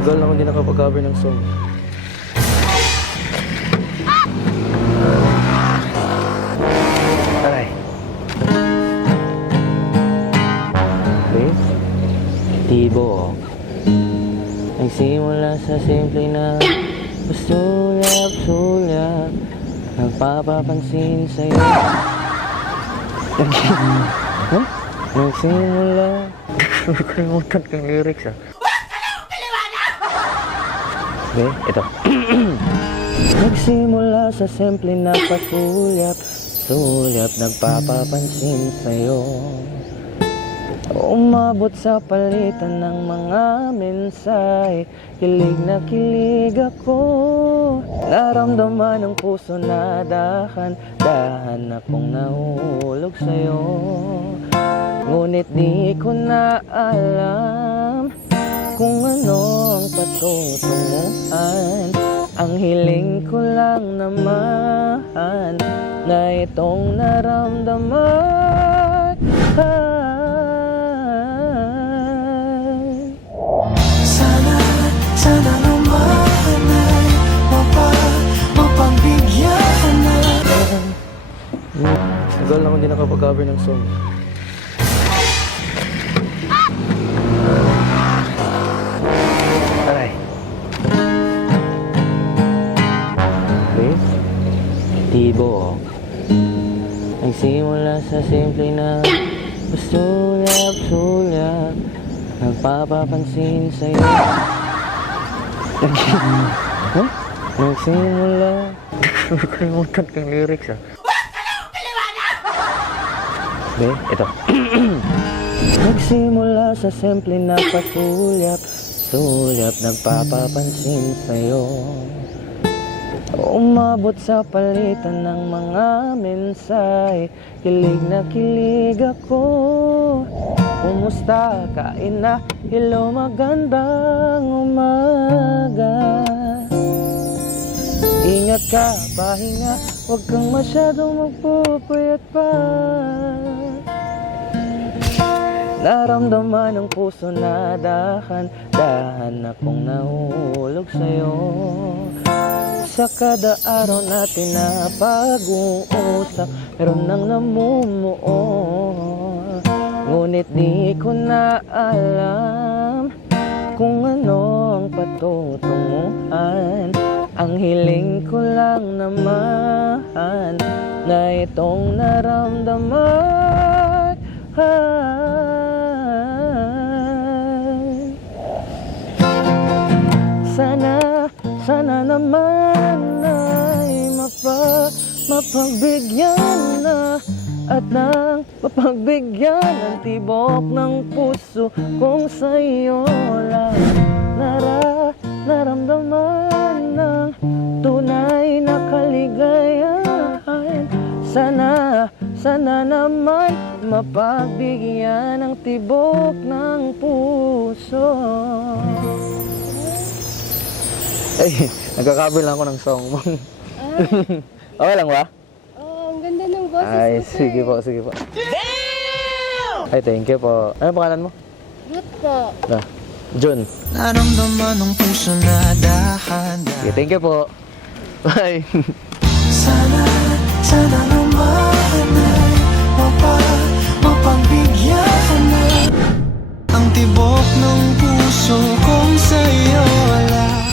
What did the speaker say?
Tagal na ako hindi nakapag-cover ng song. Aray. Okay. Tibo. Nagsimula sa simple na pasulap-sulap, nagpapapansin sa'yo. Huh? Nagsimula. Nakalimutan kang lyrics ah. Okay, ito. Nagsimula sa simple na pasulyap-sulyap, nagpapapansin sa'yo. Umabot sa palitan ng mga mensahe, kilig na kilig ako. Naramdaman ng puso na dahan-dahan akong nahulog sa'yo. Ngunit di ko na alam kung ano ang patutunguhan. Ang hiling ko lang naman na itong naramdaman. Sana naman ay mapagbigyan na. Tagal na ako hindi nakapag-cover ng song. Aray. Okay. Tibo. Nagsimula sa simple na pasulap-sulap, nagpapapansin sa'yo. Huh? Nagsimula. Nakalimutan kang lyrics ah. Okay, ito. Nagsimula sa simple na pasulyap-sulyap, nagpapapansin sa'yo. Umabot sa palitan ng mga mensahe, kilig na kilig ako. Kumusta? Kain na? Hello, magandang umaga. Ingat ka, pahinga, huwag kang masyadong magpupuyat pa. Naramdaman ng puso na dahan-dahan akong nahulog sa'yo. Sa kada araw natin na pag-uusap, meron nang namumuo. Ngunit di ko na alam kung ano ang patutunguhan. Ang hiling ko lang naman na itong naramdaman. Sana naman ay mapagbigyan na, at nang mapagbigyan ang tibok ng puso kung sa'yo lang naramdaman ng tunay na kaligayahan. Sana naman mapagbigyan ang tibok ng puso. Ay, nagka-cover lang ako ng song mo. Okay lang ba? Oh, ang ganda ng boses Ay, mo, sir. sige po, sige po. Damn! Ay, thank you po. Ano pangalan mo? Ruth po. Jun. Naramdaman ng puso na dahan-dahan. Okay, thank you po. Bye. Sana naman ay mapagbigyan na. Ang tibok ng